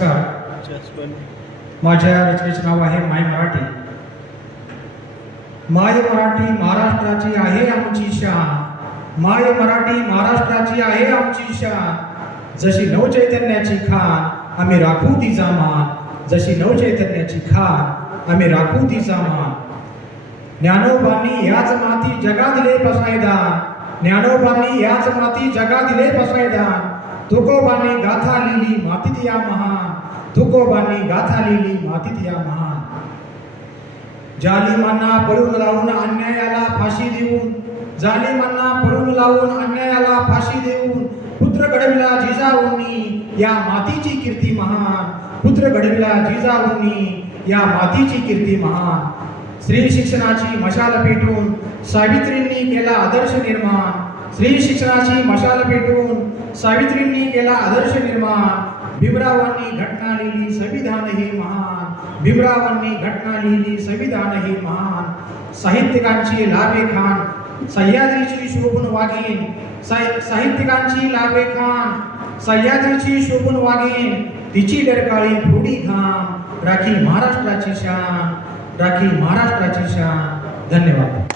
नमस्कार. माझ्या रचनेचे नाव आहे माय मराठी. माय मराठी महाराष्ट्राची आहे आमची शान. माय मराठी महाराष्ट्राची आहे आमची शान. जशी नवचैतन्याची खान आम्ही राखू तिचा मान. जशी नवचैतन्याची खान आम्ही राखू तिचा मान. ज्ञानोबांनी याच माती जगा दिले पसायदान. ज्ञानोबांनी याच माती जगा दिले पसायदान. तुकोबांनी गाथा लिहिली मातीत या महान. तुकोबांनी गाथा लिहिली मातीत या महान. जालिमांना पळून लावून अन्यायाला फाशी देऊन. जालिमांना पळून लावून अन्यायाला फाशी देऊन पुत्र घडविला जिजाऊंनी या मातीची कीर्ती महान. पुत्र घडविला जिजाऊंनी या मातीची कीर्ती महान. स्त्री शिक्षणाची मशाल पेटून सावित्रींनी केला आदर्श निर्माण. स्त्री शिक्षणाची मशाल पेटून सावित्रींनी केला आदर्श निर्माण. भीमरावांनी घटना लिहिली संविधान हे महान. भीमरावांनी घटना लिहिली संविधान हे महान. साहित्यिकांची लाभे खान सह्याद्रीची शोभून वागेन. साहित्यिकांची लाभे खान सह्याद्रीची शोभून वागेन. तिची डरकाळी थोडी घाम. राखी महाराष्ट्राची शान. राखी महाराष्ट्राची शान. धन्यवाद.